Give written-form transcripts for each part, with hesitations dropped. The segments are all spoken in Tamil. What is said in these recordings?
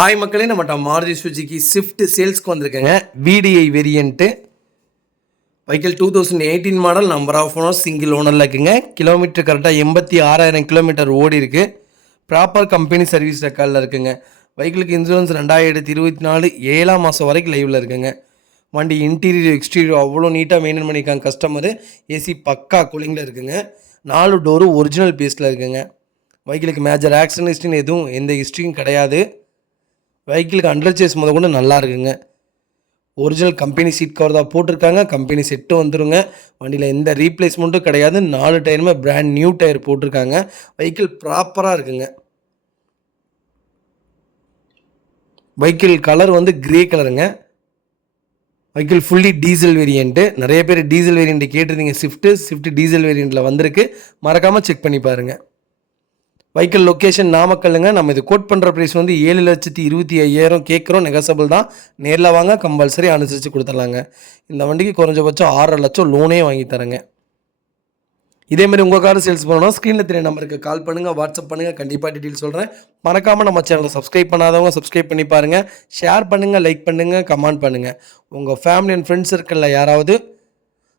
ஹாய் மக்களே, நம்மகிட்ட மாருதி சுஜுகி ஸ்விஃப்ட் சேல்ஸ்க்கு வந்திருக்கேங்க. VDI variant vehicle 2018 model. Number of owner single ஓனரில் இருக்குங்க. கிலோமீட்டர் கரெக்டாக 86,000 கிலோமீட்டர் ஓடி இருக்குது. ப்ராப்பர் கம்பெனி சர்வீஸ் ரெக்கார்டில் இருக்குங்க. வெஹிக்கிளுக்கு இன்சூரன்ஸ் 2024 7ஆம் மாதம் வரைக்கும் லைவில் இருக்குங்க. வண்டி இன்டீரியர் எக்ஸ்டீரியர் அவ்வளோ நீட்டாக மெயின்டைன் பண்ணியிருக்காங்க கஸ்டமரு. ஏசி பக்கா கூலிங்கில் இருக்குங்க. 4 டோரு ஒரிஜினல் பீஸில் இருக்குங்க. வெஹிக்கிளுக்கு மேஜர் ஆக்சிடென்ட் ஹிஸ்ட்ரின்னு எதுவும் எந்த ஹிஸ்ட்ரியும் கிடையாது. வெஹிக்கிளுக்கு அண்டர் சேஸ் முத கொண்டு நல்லா இருக்குங்க. ஒரிஜினல் கம்பெனி சீட் கவர் தான் போட்டிருக்காங்க. கம்பெனி செட்டு வந்துடுங்க. வண்டியில் எந்த ரீப்ளேஸ்மெண்ட்டும் கிடையாது. 4 டயருமே பிராண்ட் நியூ டயர் போட்டிருக்காங்க. வெஹிக்கிள் ப்ராப்பராக இருக்குங்க. வெஹிக்கிள் கலர் வந்து கிரே கலருங்க. Vehicle fully diesel variant. நிறைய பேர் டீசல் வேரியண்ட்டு கேட்டிருந்தீங்க. ஸ்விஃப்ட் டீசல் வேரியண்ட்டில் வந்திருக்கு. மறக்காமல் செக் பண்ணி பாருங்கள். வெஹிக்கிள் லொக்கேஷன் நாமக்கல்லுங்க. நம்ம இது கோட் பண்ணுற ப்ரைஸ் வந்து 7,25,000 கேட்குறோம். நெகசபிள் தான். நேரில் வாங்க, கம்பல்சரி அனுசரித்து கொடுத்துடலாங்க. இந்த வண்டிக்கு குறைஞ்சபட்சம் 6.5 லட்சம் லோனே வாங்கி தரேங்க. இதேமாதிரி உங்கள் கார் சேல்ஸ் பண்ணணும், ஸ்க்ரீனில் தெரிய நம்பருக்கு கால் பண்ணுங்கள், வாட்ஸ்அப் பண்ணுங்கள். கண்டிப்பாக டீட்டெயில் சொல்கிறேன். மறக்காமல் நம்ம சேனலை சப்ஸ்கிரைப் பண்ணாதவங்க சப்ஸ்கிரைப் பண்ணி பாருங்கள். ஷேர் பண்ணுங்கள், லைக் பண்ணுங்கள், கமெண்ட் பண்ணுங்கள். உங்கள் ஃபேமிலி அண்ட் ஃப்ரெண்ட்ஸ் சர்க்கிளில் யாராவது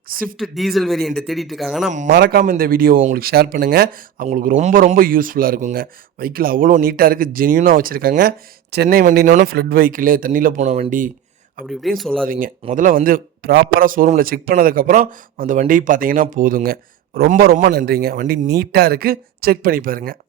ஸ்விஃப்ட் டீசல் வேரியண்ட்டை தேடிட்டு இருக்காங்கன்னா மறக்காமல் இந்த வீடியோவை உங்களுக்கு ஷேர் பண்ணுங்கள். அவங்களுக்கு ரொம்ப ரொம்ப யூஸ்ஃபுல்லாக இருக்குங்க. வெஹிக்கிள் அவ்வளோ நீட்டாக இருக்குது, ஜென்யூனாக வச்சுருக்காங்க. சென்னை வண்டினோன்னா ஃப்ளட் வெஹிக்கிள், தண்ணியில் போன வண்டி அப்படி இப்படின்னு சொல்லாதீங்க. முதல்ல வந்து ப்ராப்பராக ஷோரூமில் செக் பண்ணதுக்கப்புறம் அந்த வண்டி பார்த்தீங்கன்னா போதுங்க. ரொம்ப ரொம்ப நன்றிங்க. வண்டி நீட்டாக இருக்குது, செக் பண்ணி பாருங்கள்.